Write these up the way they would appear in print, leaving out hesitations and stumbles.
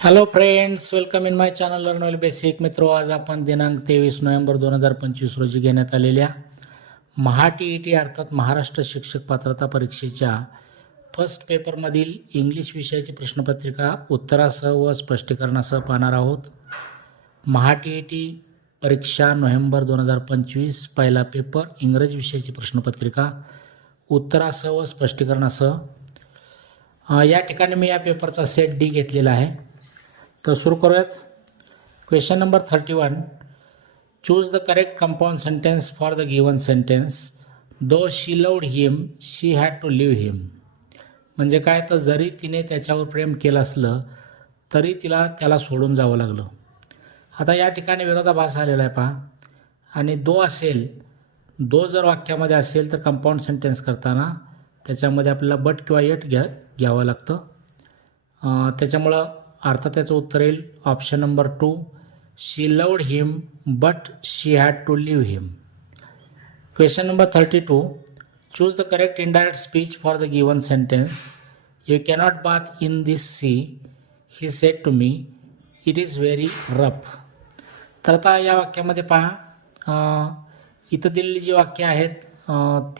Hello friends, welcome in my channel learn well basic. मित्रो, आज आपण दिनांक 23 नोव्हेंबर 2025 रोजी घेण्यात आलेल्या महा-टी-ई-टी अर्थात महाराष्ट्र शिक्षक पात्रता परीक्षेच्या फर्स्ट पेपरमधील इंग्लिश विषयाची प्रश्नपत्रिका उत्तरासह व स्पष्टीकरणासह पाहणार आहोत. महा-टी-ई-टी परीक्षा नोव्हेंबर 2025 पहिला पेपर इंग्रजी विषयाची प्रश्नपत्रिका उत्तरासह व स्पष्टीकरणासह. या ठिकाणी मी या पेपरचा सेट डी घेतलेला आहे. तर सुरू करूयात. Question number 31. Choose the correct compound sentence for the given sentence. Though she loved him she had to leave him. म्हणजे काय, तर जरी तिने त्याच्यावर प्रेम केलं असलं तरी तिला त्याला सोडून जावं लागलं. आता या ठिकाणी विरोधाभास आलेला आहे पहा. आणि दो असेल, दो जर वाक्यामध्ये असेल तर कंपाऊंड सेंटेन्स करताना त्याच्यामध्ये आपल्याला बट किंवा यट घ्यावं लागतं. त्याच्यामुळं अर्थात त्याचं उत्तर येईल option number 2. She loved him but she had to leave him. Question number 32. Choose the correct indirect speech for the given sentence. You cannot bathe in this sea he said to me it is very rough. तर आता या वाक्यामध्ये पहा, इथं दिलेली जी वाक्य आहेत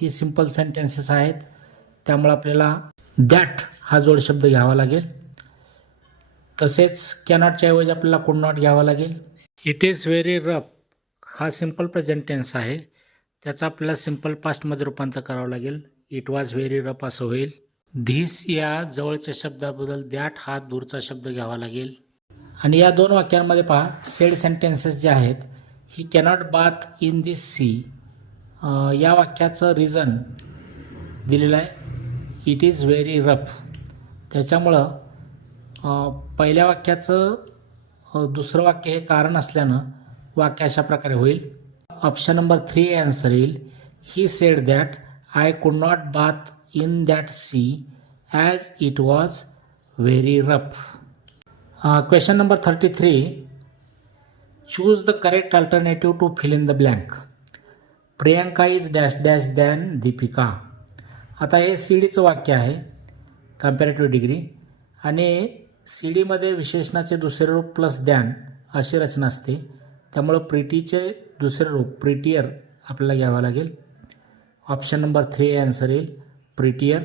ती सिंपल सेंटेन्सेस आहेत. त्यामुळे आपल्याला दॅट हा जोड शब्द घ्यावा लागेल. तसेच कॅनॉटच्या ऐवजी आपल्याला कुड नॉट घ्यावा लागेल. इट इज व्हेरी रफ हा सिंपल प्रेझेंट टेन्स आहे, त्याचं आपल्याला सिंपल पास्टमध्ये रूपांतर करावं लागेल. इट वॉज व्हेरी रफ असं होईल. धिस या जवळच्या शब्दाबद्दल दॅट हा दूरचा शब्द घ्यावा लागेल. आणि या दोन वाक्यांमध्ये पहा, सेड सेंटेन्सेस जे आहेत, he cannot bathe in this sea, या वाक्याचं रिझन दिलेलं आहे इट इज व्हेरी रफ. त्याच्यामुळं पहिल्या वाक्याचं दुसरं वाक्य हे कारण असल्यानं वाक्य अशा प्रकारे होईल. ऑप्शन नंबर 3 आन्सर येईल. He said that I could not bathe in that sea as it was very rough. Question number 33. Choose the correct alternative to fill in the blank. Priyanka is dash dash than Deepika. आता हे C डीचं वाक्य आहे, comparative degree. आणि C डीमध्ये विशेषणाचे दुसरे रूप plus than अशी रचना असते. त्यामुळं प्रिटीचे दुसरे रूप प्रिटियर आपल्याला घ्यावं लागेल. ऑप्शन नंबर 3 आन्सर येईल prettier.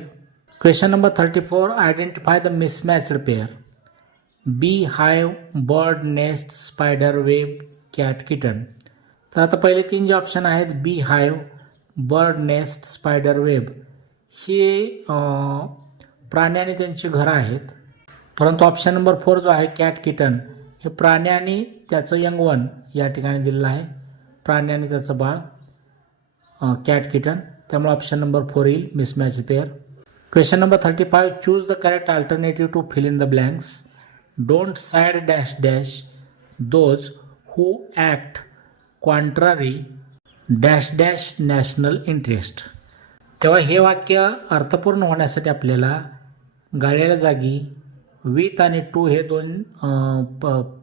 Question number 34. Identify the mismatched pair. Bee hive bird nest spider web cat kitten. तर आता पहिले 3 जे ऑप्शन आहेत, bee hive bird nest spider web, हे प्राणी आणि त्यांची घरं आहेत. परंतु ऑप्शन नंबर 4 जो आहे कॅट किटन, हे प्राणी आणि त्याचं यंगवन या ठिकाणी दिलेलं आहे. प्राणी आणि त्याचं बाळ कॅट किटन. त्यामुळे ऑप्शन नंबर 4 येईल mismatch pair. Question number 35. Choose the correct alternative to fill in the blanks. Don't side dash dash those who act contrary dash dash national interest. तेव्हा हे वाक्य अर्थपूर्ण होण्यासाठी आपल्याला गाळलेल्या जागी विथ आणि टू हे दोन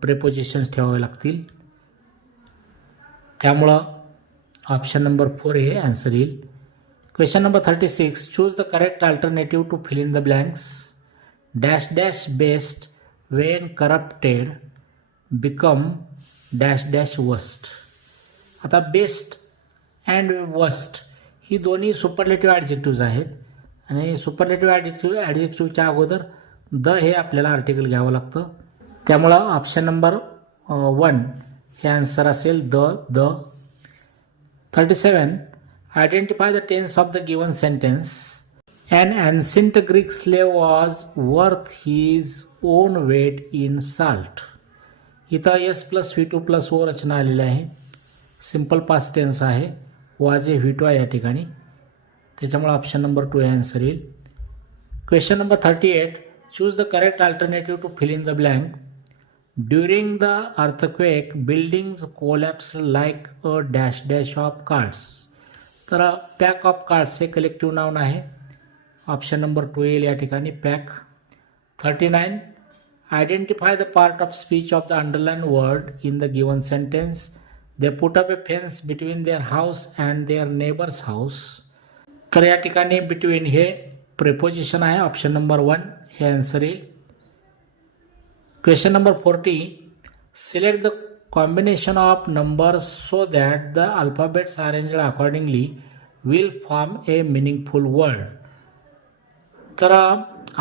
प्रेपोजिशन्स ठेवावे लागतील. त्यामुळं ऑप्शन नंबर 4 हे आन्सर येईल. Question number 36. Choose the correct alternative to fill in the blanks. Dash dash best when corrupted become dash dash worst. आता बेस्ट अँड वस्ट ही दोन्ही सुपरलेटिव्ह ॲडजेक्टिव्ज आहेत. आणि सुपरलेटिव्ह ॲडजेक्टिव्हच्या अगोदर द हे आपल्याला आर्टिकल घ्यावं लागतं. त्यामुळं ऑप्शन नंबर 1 हे आन्सर असेल the. 37. Identify the tense of the given sentence. An ancient Greek slave was worth his own weight in salt. इथं S+V2+O रचना आलेली आहे. सिंपल पास्ट टेन्स आहे. वॉज हे V2 आहे या ठिकाणी. त्याच्यामुळे ऑप्शन नंबर 2 हे आन्सर येईल. Question number 38. Choose the correct alternative to fill in the blank. During the earthquake buildings collapse like a dash dash of cards. तर पॅक ऑफ कार्ड्स हे कलेक्टिव्ह नाउन आहे. Option number 2 येईल या ठिकाणी pack. 39. Identify the part of speech of the underline word in the given sentence. They put up a fence between their house and their neighbours house. तर या ठिकाणी between हे preposition आहे. Option number 1 हे answer येईल. Question number 40. Select the combination of numbers so that the alphabets arranged accordingly will form a meaningful word. तर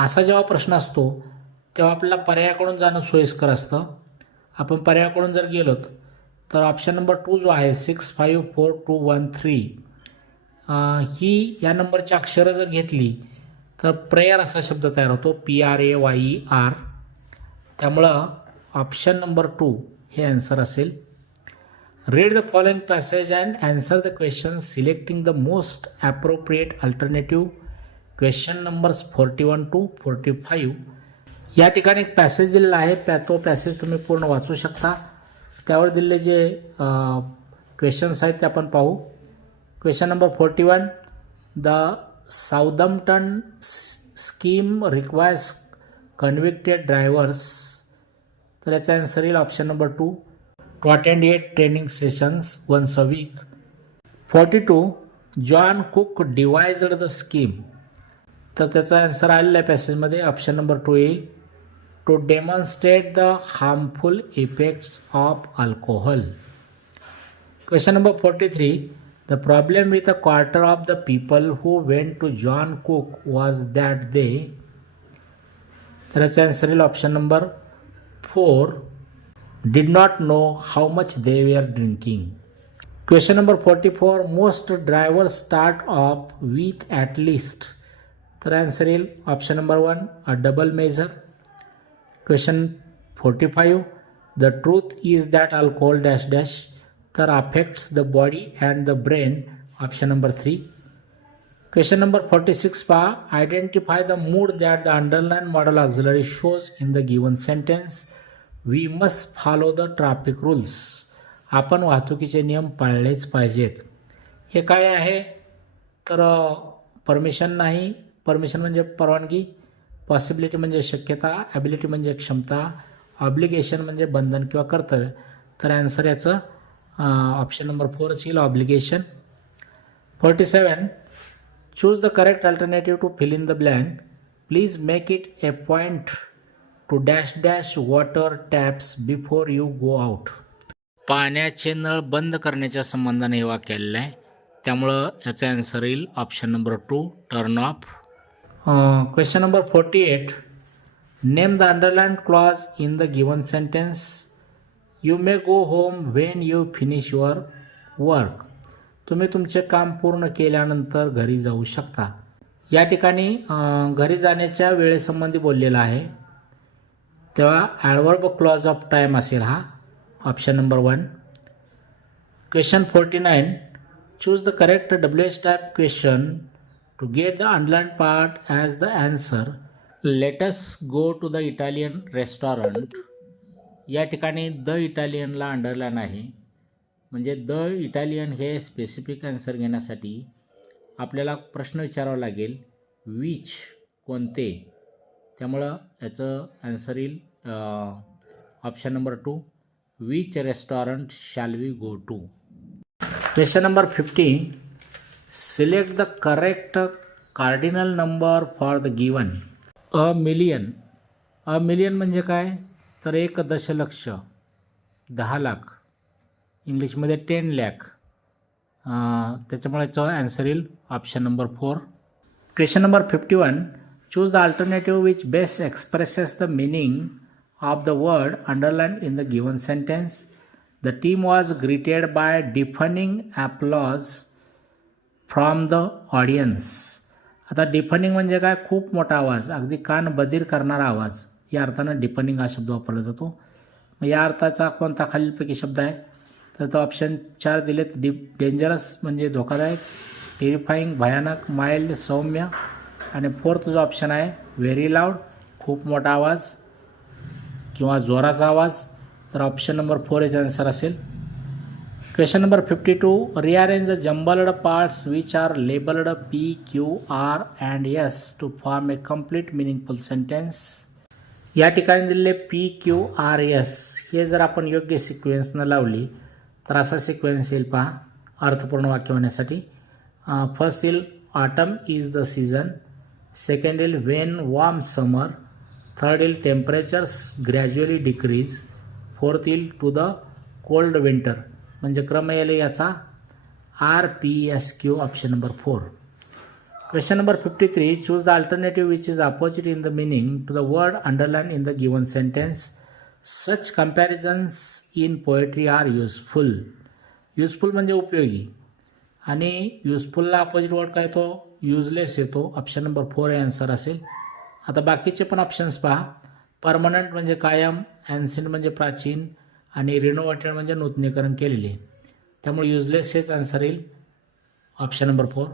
असा जेव्हा प्रश्न असतो तेव्हा आपल्याला पर्यायाकडून जाणं सोयीस्कर असतं. आपण पर्यायाकडून जर गेलो तर ऑप्शन नंबर 2 जो आहे 654213 ही या नंबरची अक्षरं जर घेतली तर प्रेयर असा शब्द तयार होतो, PRAYER. त्यामुळं ऑप्शन नंबर 2 हे आन्सर असेल. Read the following passage and answer the question selecting the most appropriate alternative. Question numbers 41 to 45. या ठिकाणी एक पॅसेज दिलेला आहे, तो पॅसेज तुम्ही पूर्ण वाचू शकता. त्यावर दिलेले जे क्वेश्चन्स आहेत ते आपण पाहू. Question number 41. The Southampton scheme requires convicted drivers. तर याचा आन्सर येईल option number 2 to attend 8 training sessions once a week. 42. John Cook devised the scheme. तर त्याचा आन्सर आलेला आहे पॅसेजमध्ये, ऑप्शन नंबर 2 येईल. To demonstrate the harmful effects of alcohol. Question number 43. The problem with a quarter of the people who went to John Cook was that they. तर याचा answer येईल option number 4 did not know how much they were drinking. Question number 44. Most drivers start off with at least. तर answer येईल option number 1 a double measure. Question 45. The truth is that alcohol dash dash तर affects the body and the brain. Option number 3. Question number 46. Identify the mood that the underlined model auxiliary shows in the given sentence. We must follow the traffic rules. आपण वाहतुकीचे नियम पाळलेच पाहिजेत. हे काय आहे तर permission नाही. परमिशन म्हणजे परवानगी, पॉसिबिलिटी म्हणजे शक्यता, ॲबिलिटी म्हणजे क्षमता, ऑब्लिगेशन म्हणजे बंधन किंवा कर्तव्य. तर आन्सर याचं ऑप्शन नंबर 4 येईल, obligation. 47. Choose the correct alternative to fill in the blank. Please make it a point to dash dash water taps before you go out. पाण्याचे नळ बंद करण्याच्या संबंधाने हे वाक्य आलेलं आहे, त्यामुळं याचा आन्सर येईल option number 2 turn off. Question number 48. Name the underlined clause in the given sentence. You may go home when you finish your work. तुम्ही तुमचे काम पूर्ण केल्यानंतर घरी जाऊ शकता. या ठिकाणी घरी जाण्याच्या वेळेसंबंधी बोललेला आहे, तेव्हा ॲडवर्ब क्लॉज ऑफ टाईम असेल हा, option number 1. Question 49. Choose the correct WH type question to get the underlined part as the answer. Let us go to the Italian restaurant. या ठिकाणी द इटालियनला अंडरलाईन आहे, म्हणजे द इटालियन हे specific answer घेण्यासाठी आपल्याला प्रश्न विचारावा लागेल, विच कोणते. त्यामुळं याचं आन्सर येईल option number 2 which restaurant shall we go to. Question number 50. Select the correct cardinal number for the given. A million. A million म्हणजे काय तर 1 दशलक्ष, 10 लाख, इंग्लिशमध्ये 10 लाख. त्याच्यामुळे याचं आन्सर येईल option number 4. Question number 51. Choose the alternative which best expresses the meaning of the word underlined in the given sentence. The team was greeted by deafening applause from the audience. आता डिफनिंग म्हणजे काय, खूप मोठा आवाज, अगदी कान बधीर करणारा आवाज, या अर्थानं डिफनिंग हा शब्द वापरला जातो. मग या अर्थाचा कोणता खालीलपैकी शब्द आहे तर तो ऑप्शन 4 दिलेत. डेंजरस म्हणजे धोकादायक, टेरिफाईंग भयानक, माइल्ड सौम्य, आणि 4th जो ऑप्शन आहे व्हेरी लाऊड खूप मोठा आवाज किंवा जोराचा आवाज. तर ऑप्शन नंबर 4 याचा आन्सर असेल. Question number 52. Rearrange the jumbled parts which are labelled P, Q, R and S to form a complete meaningful sentence. या ठिकाणी दिलेले P, Q, R, S हे जर आपण योग्य सिक्वेन्सनं लावली तर असा सिक्वेन्स येईल पहा अर्थपूर्ण वाक्य होण्यासाठी. फर्स्ट येईल autumn is the season. Second येईल वेन वॉर्म समर. थर्ड येईल टेम्परेचर्स ग्रॅज्युअली डिक्रीज. फोर्थ येईल टू द कोल्ड विंटर, म्हणजे क्रम येईल याचा RPSQ, option number 4. Question number 53, choose the alternative which is opposite in the meaning to the word underline in the given sentence. Such comparisons in poetry are useful. Useful म्हणजे उपयोगी, आणि युजफुलला opposite word काय येतो? Useless येतो. Option number 4 हे answer असेल. आता बाकीचे पण ऑप्शन्स पहा. परमनंट म्हणजे कायम, ॲन्सियंट म्हणजे प्राचीन, आणि रिनोव्हेटेड म्हणजे नूतनीकरण केलेले. त्यामुळे युजलेस हेच आन्सर येईल, option number 4.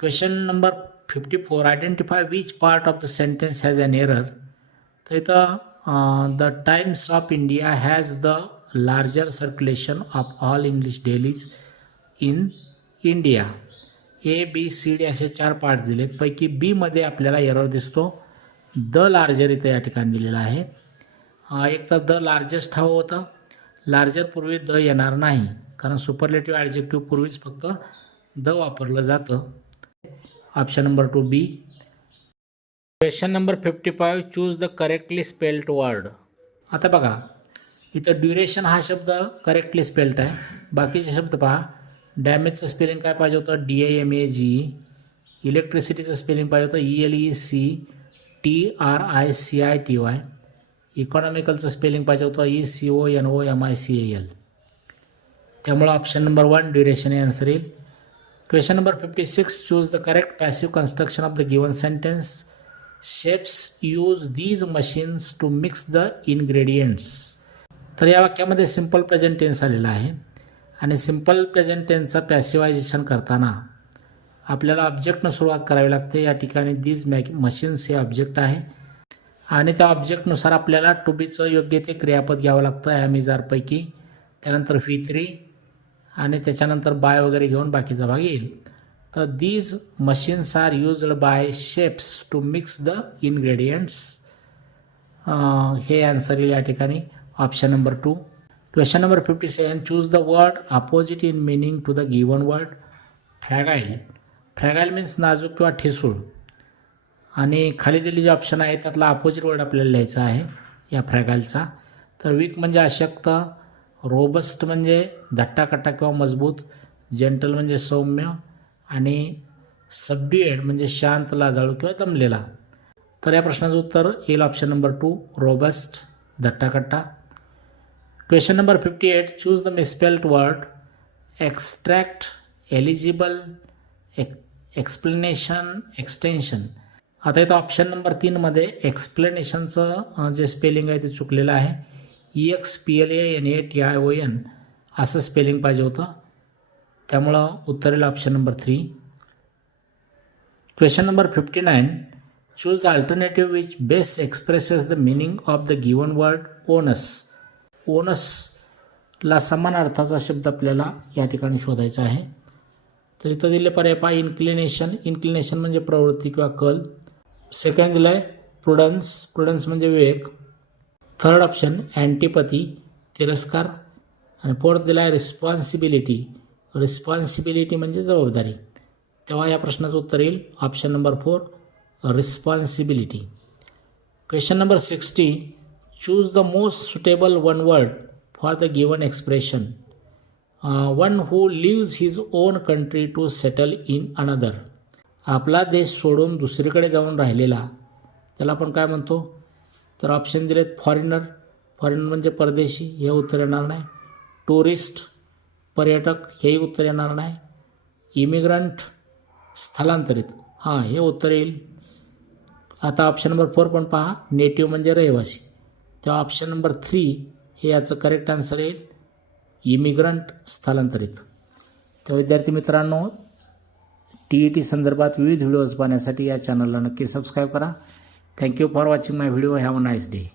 Question number 54, identify which part of the sentence has an error. तर इथं the times of India has the larger circulation of all English dailies in India. ABCD असे 4 पार्ट्स दिलेत. पैकी बीमध्ये आपल्याला error दिसतो. The larger इथं या ठिकाणी दिलेला आहे. एक तर द लार्जेस्ट हवं होतं. लार्जर पूर्वी द येणार नाही, कारण सुपरलेटिव्ह ॲडजेक्टिव्ह पूर्वीच फक्त द वापरलं जातं. Option number 2 B. Question number 55, choose the correctly spelled word. आता बघा, इथं ड्युरेशन हा शब्द करेक्टली स्पेल्ड आहे. बाकीचे शब्द पहा. डॅमेजचं स्पेलिंग काय पाहिजे होतं? DAMAGE. इलेक्ट्रिसिटीचं स्पेलिंग पाहिजे होतं ELECTRICITY. इकॉनॉमिकलचं स्पेलिंग पाहिजे होतं ECONOMICAL. त्यामुळे ऑप्शन नंबर 1 ड्युरेशन हे आन्सर येईल. Question number 56, choose the correct passive construction of the given sentence. Chefs use these machines to mix the ingredients. तर या वाक्यामध्ये सिम्पल प्रेझेंट टेन्स आलेला आहे, आणि सिम्पल प्रेझेंट टेन्सचा पॅसिवायझेशन करताना आपल्याला ऑब्जेक्टनं सुरुवात करावी लागते. या ठिकाणी दीज मशीन्स हे ऑब्जेक्ट आहे, आणि त्या ऑब्जेक्टनुसार आपल्याला टू बीचं योग्य ते क्रियापद घ्यावं लागतं ॲमिजारपैकी. त्यानंतर V3, आणि त्याच्यानंतर बाय वगैरे घेऊन बाकीचा भाग येईल. तर these machines are used by chefs to mix the ingredients. हे आन्सर येईल या ठिकाणी, option number 2. Question number 57, choose the word opposite in meaning to the given word. Fragile. Fragile means नाजूक किंवा ठिसूळ, आणि खाली दिलेले जे ऑप्शन आहे त्यातला अपोजिट वर्ड आपल्याला लिहायचा आहे या फ्रॅगाईलचा. तर वीक म्हणजे अशक्त, रोबस्ट म्हणजे धट्टाकट्टा किंवा मजबूत, जेंटल म्हणजे सौम्य, आणि सबड्युएड म्हणजे शांत, लाजाळू किंवा दमलेला. तर या प्रश्नाचं उत्तर येईल ऑप्शन नंबर 2 रोबस्ट, धट्टाकट्टा. Question number 58, choose the misspelled word. Extract, eligible, explanation, extension. आता इथं ऑप्शन नंबर 3 मध्ये एक्सप्लेनेशनचं जे स्पेलिंग आहे ते चुकलेलं आहे. EXPLANATION असं स्पेलिंग पाहिजे होतं. त्यामुळं उत्तर येईल option number 3. Question number 59, choose the alternative which best expresses the meaning of the given word. Onus. ओनसला समान अर्थाचा शब्द आपल्याला या ठिकाणी शोधायचा आहे. तर इथं दिले पर्याय पहा. इन्क्लिनेशन. इन्क्लिनेशन म्हणजे प्रवृत्ती किंवा कल. सेकंड दिलं आहे प्रुडन्स. प्रुडन्स म्हणजे विवेक. थर्ड ऑप्शन अँटीपथी, तिरस्कार. आणि फोर्थ दिला आहे रिस्पॉन्सिबिलिटी. रिस्पॉन्सिबिलिटी म्हणजे जबाबदारी. तेव्हा या प्रश्नाचं उत्तर येईल option number 4 responsibility. Question number 60, choose the most suitable one word for the given expression. One who leaves his own country to settle in another. आपला देश सोडून दुसरीकडे जाऊन राहिलेला त्याला आपण काय म्हणतो? तर ऑप्शन दिलेत फॉरेनर. फॉरेनर म्हणजे परदेशी, हे उत्तर येणार नाही. टुरिस्ट, पर्यटक, हेही उत्तर येणार नाही. इमिग्रंट, स्थलांतरित, हां हे उत्तर येईल. आता ऑप्शन नंबर 4 पण पहा. नेटिव्ह म्हणजे रहिवासी. तेव्हा ऑप्शन नंबर 3 हे याचं करेक्ट आन्सर येईल. इमिग्रंट, स्थलांतरित. तर विद्यार्थी मित्रांनो, TET संदर्भात विविध व्हिडिओज पाहण्यासाठी या चॅनलला नक्की सबस्क्राईब करा. Thank you for watching my video. Have a nice day.